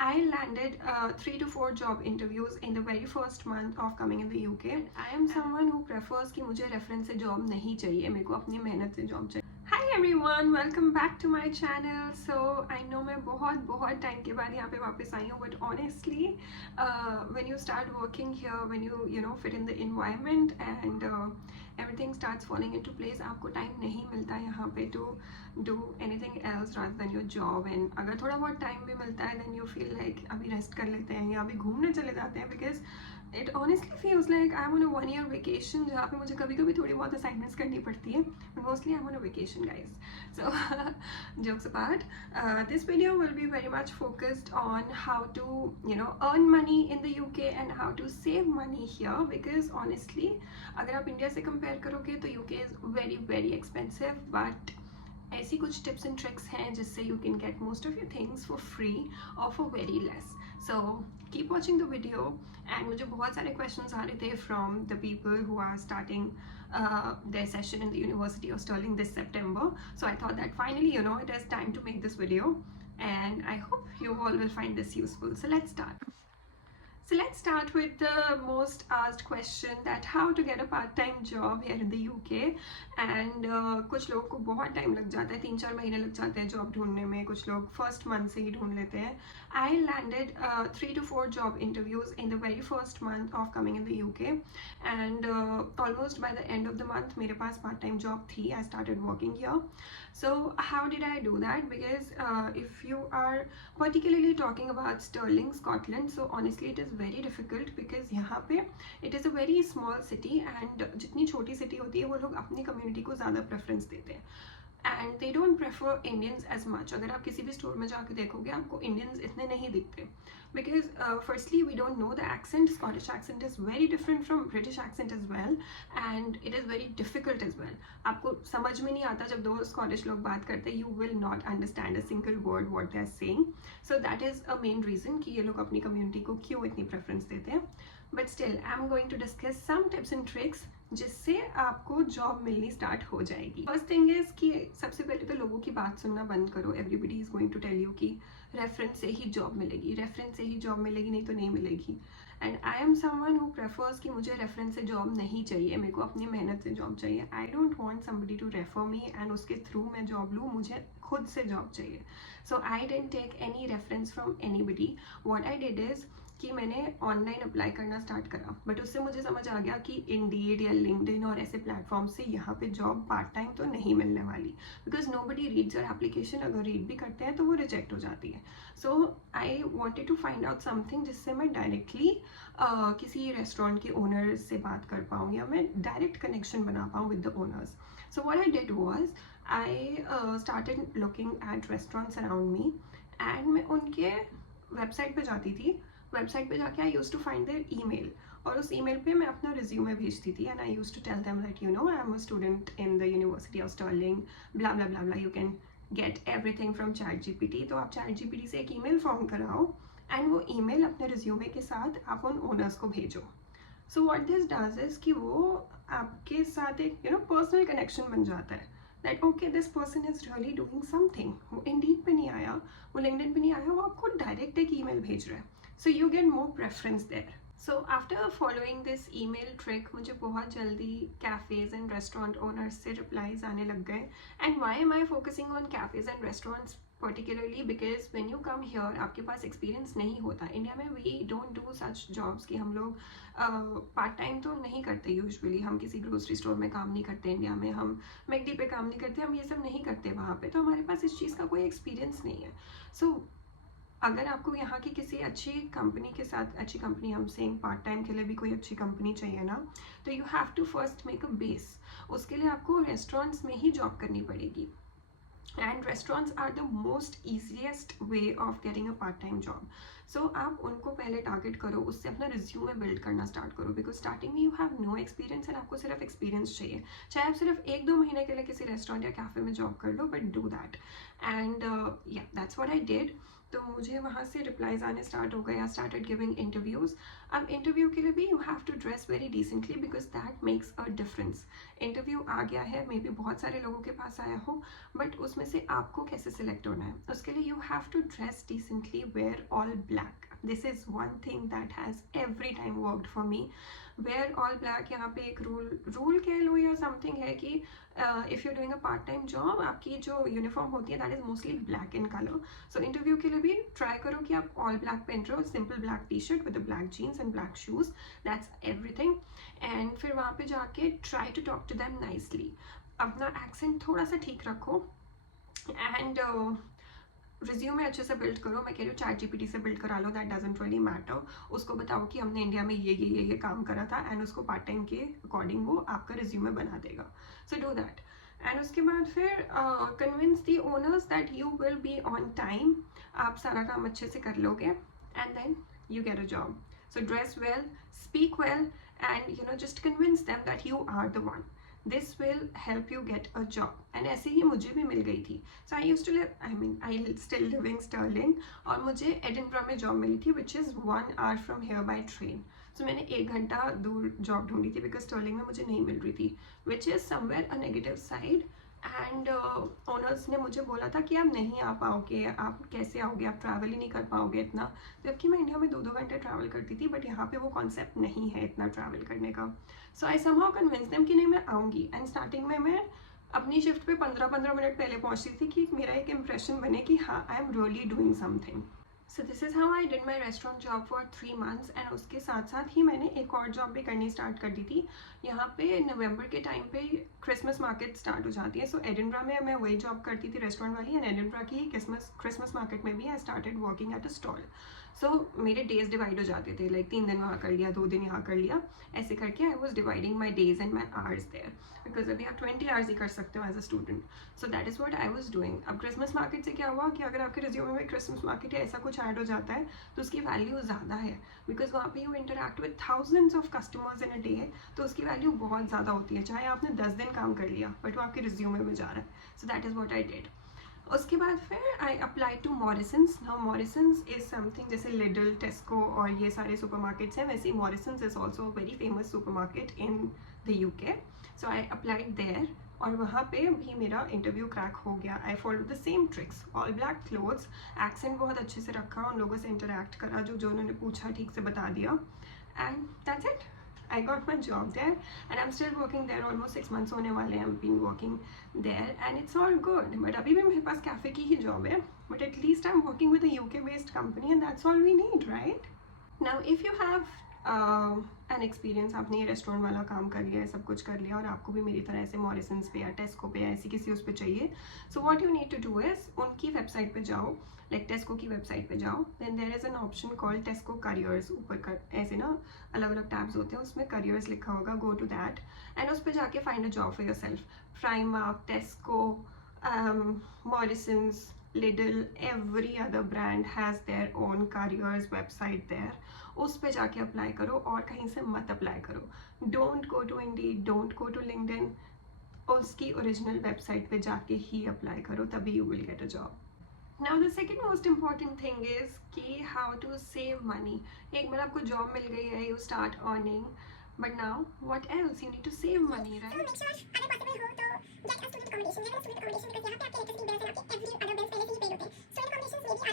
I landed 3 to 4 job interviews in the very first month of coming in the UK. I am someone who prefers कि मुझे reference से job नहीं चाहिए, मेरे को अपनी मेहनत से job चाहिए. Hi everyone, welcome back to my channel. So I know मैं बहुत टाइम के बाद यहाँ पे वापस आई हूँ, but honestly, when you start working here, when you know fit in the environment and everything starts falling into place, आपको time नहीं मिलता यहाँ पे to do anything else rather than your job. And अगर थोड़ा बहुत time भी मिलता है, then you feel like अभी rest कर लेते हैं या अभी घूमने चले जाते हैं, because it honestly feels like I'm on a 1 year vacation जहाँ पे मुझे कभी कभी थोड़ी बहुत assignments करनी पड़ती है, but mostly I'm on a vacation, guys. So jokes apart, this video will be very much focused on how to earn money in the UK and how to save money here, because honestly अगर आप India से compare करोगे तो UK is very expensive, but ऐसी कुछ tips and tricks हैं जिससे you can get most of your things for free or for very less. So keep watching the video. And मुझे बहुत सारे questions आ रहे थे from the people who are starting their session in the University of Stirling this September. So I thought that finally it is time to make this video, and I hope you all will find this useful. So let's start. So let's start with the most asked question, that how to get a part-time job here in the UK. And कुछ लोगों को बहुत time लग जाता है, 3-4 महीने लग जाते हैं जॉब ढूंढने में, कुछ लोग फर्स्ट मंथ से ही ढूंढ लेते हैं. I landed 3 to 4 job interviews in the very first month of coming in the UK, and almost by the end of the month मेरे पास part-time job थी. I started working here. So how did I do that? Because if you are particularly talking about Stirling, Scotland, so honestly it is very difficult, because यहाँ पे it is a very small city, and जितनी छोटी city होती है वो लोग अपनी community को ज़्यादा preference देते हैं, and they don't prefer Indians as much. अगर आप किसी भी store में जाके देखोगे आपको Indians इतने नहीं दिखते, because firstly we don't know the accent. Scottish accent is very different from British accent as well, and it is very difficult as well. आपको समझ में नहीं आता जब दो Scottish लोग बात करते हैं, you will not understand a single word what they are saying. So that is a main reason कि ये लोग अपनी community को क्यों इतनी preference देते हैं. But still I'm going to discuss some tips and tricks जिससे आपको जॉब मिलनी स्टार्ट हो जाएगी. फर्स्ट थिंग इज कि सबसे पहले तो लोगों की बात सुनना बंद करो. Everybody is going to tell you कि रेफरेंस से ही जॉब मिलेगी, रेफरेंस से ही जॉब मिलेगी, नहीं तो नहीं मिलेगी. And I am someone who prefers कि मुझे रेफरेंस से जॉब नहीं चाहिए, मेरे को अपनी मेहनत से जॉब चाहिए. I don't want somebody to refer me and उसके थ्रू मैं जॉब लूँ, मुझे खुद से जॉब चाहिए. So I didn't take any reference from anybody. What I did is कि मैंने ऑनलाइन अप्लाई करना स्टार्ट करा, बट उससे मुझे समझ आ गया कि इंडीड या लिंक्डइन और ऐसे प्लेटफॉर्म से यहाँ पे जॉब पार्ट टाइम तो नहीं मिलने वाली, because nobody reads your application. अगर रीड भी करते हैं तो वो रिजेक्ट हो जाती है. So I wanted to find out something जिससे मैं डायरेक्टली किसी रेस्टोरेंट के ओनर से बात कर पाऊँ या मैं डायरेक्ट कनेक्शन बना पाऊँ with the owners. So what I did was I started looking at restaurants around me, and मैं उनके वेबसाइट पे जाती थी. वेबसाइट पे जाके I use to find their email, और उस ईमेल पे मैं अपना रिज्यूमे भेजती थी. And I use to tell them that I am a student in the university of Stirling, blah blah blah blah. You can get everything from ChatGPT. तो आप ChatGPT से एक ईमेल फॉर्म कराओ, एंड वो email अपने resume के साथ आप उन ओनर्स को भेजो. So what this does is कि वो आपके साथ एक पर्सनल कनेक्शन बन जाता है, that okay, this person is really doing something. वो Indeed पे नहीं आया, वो LinkedIn पे नहीं आया, वो आपको डायरेक्ट एक ईमेल भेज रहा है. So you get more preference there. So after following this email trick, मुझे बहुत जल्दी cafes and restaurant owners से replies आने लग गए. And why am I focusing on cafes and restaurants particularly? Because when you come here आपके पास experience नहीं होता. इंडिया में we don't do such jobs कि हम लोग पार्ट टाइम तो नहीं करते यूजुअली. हम किसी ग्रोसरी स्टोर में काम नहीं करते इंडिया में, हम मैकडी पे काम नहीं करते, हम ये सब नहीं करते वहाँ पे. तो हमारे पास इस चीज़ का कोई एक्सपीरियंस नहीं है. सो अगर आपको यहाँ की किसी अच्छी कंपनी के साथ, अच्छी कंपनी हम सेइंग पार्ट टाइम के लिए भी कोई अच्छी कंपनी चाहिए ना, तो you have to first make a base. उसके लिए आपको रेस्टोरेंट्स में ही जॉब करनी पड़ेगी. And restaurants are the most easiest way of getting a part time job. So आप उनको पहले टारगेट करो, उससे अपना रिज्यूमे बिल्ड करना स्टार्ट करो, बिकॉज स्टार्टिंग में you have no experience and आपको सिर्फ एक्सपीरियंस चाहिए. चाहे आप सिर्फ 1-2 महीने के लिए किसी रेस्टोरेंट या कैफे में जॉब कर लो, but do that. And yeah that's what I did. तो मुझे वहाँ से रिप्लाईज आने स्टार्ट हो गए, आई स्टार्टेड गिविंग इंटरव्यूज़। अब इंटरव्यू के लिए भी you have to dress very decently because that makes a difference. Interview आ गया है, मे बी बहुत सारे लोगों के पास आया हो, बट उसमें से आपको कैसे सिलेक्ट होना है उसके लिए you have to dress decently, wear all black. This is one thing that has every time worked for me. Wear all black, यहाँ पे एक रूल कह लो या समथिंग है कि if you doing a part time job, आपकी जो uniform होती है that is mostly black in colour. So interview के लिए भी ट्राई करो कि आप ऑल ब्लैक पहन रहे हो, simple black T shirt with black jeans and black shoes, that's everything. And फिर वहाँ पे जाके try to talk to them nicely. अपना एक्सेंट थोड़ा सा ठीक रखो एंड रिज्यूमे अच्छे से बिल्ड करो। मैं कह रही हूँ चैट जीपीटी से बिल्ड करा लो, दैट डजंट रियली मैटर। उसको बताओ कि हमने इंडिया में ये काम करा था एंड उसको पार्ट टाइम के अकॉर्डिंग वो आपका रिज्यूमे बना देगा। So do that. एंड उसके बाद फिर convince the owners that you will be on time. आप सारा काम अच्छे से कर लोगे and then you get a job. So dress well, speak well, and just convince them that you are the one. This will help you get a job. And ऐसे ही मुझे भी मिल गई थी. So I used to live, I still live in Sterling, और मुझे Edinburgh में job मिली थी which is 1 hour from here by train. So मैंने 1 घंटा दूर जॉब ढूंढी थी बिकॉज स्टर्लिंग में मुझे नहीं मिल रही थी, which is somewhere a negative side. And owners ने मुझे बोला था कि आप नहीं आ पाओगे, आप कैसे आओगे, आप ट्रैवल ही नहीं कर पाओगे इतना, जबकि मैं इंडिया में 2-2 घंटे ट्रैवल करती थी, बट यहाँ पे वो कॉन्सेप्ट नहीं है इतना ट्रैवल करने का। सो आई समहाउ कन्विंस देम कि नहीं मैं आऊँगी। एंड स्टार्टिंग में मैं अपनी शिफ्ट पे 15-15 मिनट पहले पहुँचती थी कि मेरा एक इम्प्रेशन बने कि हाँ I am really doing something. So this is how I did my restaurant job for 3 months। And उसके साथ साथ ही मैंने एक और जॉब भी करनी स्टार्ट कर दी थी। यहाँ पे नवंबर के टाइम पे क्रिसमस मार्केट स्टार्ट हो जाती है। सो एडिनबरा में मैं वही जॉब करती थी रेस्टोरेंट वाली, एंड एडिनबरा की क्रिसमस मार्केट में भी I started working at a stall. So मेरे डेज डिवाइड हो जाते थे, लाइक 3 दिन वहाँ कर लिया, 2 दिन यहाँ कर लिया, ऐसे करके I was dividing my days and my hours there, because अभी आप 20 आवर्स ही कर सकते हो as a student. So that is what I was doing. अब क्रिसमस मार्केट से क्या हुआ कि अगर आपके रिज्यूमे में क्रिसमस मार्केट या ऐसा कुछ ऐड हो जाता है तो उसकी वैल्यू ज़्यादा है, बिकॉज वहाँ पे you interact with thousands of customers in a day, तो उसकी वैल्यू बहुत ज़्यादा होती है, चाहे आपने 10 दिन काम कर लिया बट वो आपके रिज्यूमे में जा रहा है। So that is what I did. उसके बाद फिर I apply to Morrisons. Now Morrisons is something जैसे लिडल, टेस्को और ये सारे सुपरमार्केट्स हैं, वैसे ही Morrisons is also very famous supermarket in the UK. So I applied there और वहाँ पे भी मेरा इंटरव्यू क्रैक हो गया। I follow the same tricks, all black clothes, accent बहुत अच्छे से रखा, उन लोगों से इंटरैक्ट करा, जो उन्होंने पूछा ठीक से बता दिया, and that's it. I got my job there and I'm still working there. Almost 6 months होने वाले हैं, I've been working there and it's all good. But अभी भी मेरे पास कैफ़े की ही जॉब है, but at least I'm working with a UK based company and that's all we need, right? Now if you have an experience, आपने ये restaurant वाला काम कर लिया है, सब कुछ कर लिया और आपको भी मेरी तरह ऐसे मॉरिसन्स पे या टेस्को पे या ऐसी किसी उस पे चाहिए, so what you need to do is उनकी वेबसाइट पे जाओ, लाइक टेस्को की वेबसाइट पे जाओ, then there is an option called Tesco careers. ऊपर कर ऐसे ना अलग अलग टैब्स होते हैं, उसमें करियर्स लिखा होगा, गो टू दैट एंड उस पर जाके find a job for yourself. Primark, Tesco, Morrisons, Lidl, every other brand has their own careers website there. उस पे जाके अप्लाई करो और कहीं से मत अप्लाई करो। Don't go to Indeed, don't go to LinkedIn, उसकी ओरिजिनल वेबसाइट पे जाके ही अप्लाई करो, तभी you will get a job. Now the second most important thing is कि how to save money. एक बार आपको जॉब मिल गई है, you start earning, but now what else? You need to save money, right? So make sure अगर possible हो तो get a student accommodation. Get a student accommodation because यहाँ पे आपके electricity bills and आपके every other bills पहले से ही paid होते हैं। Student accommodations में भी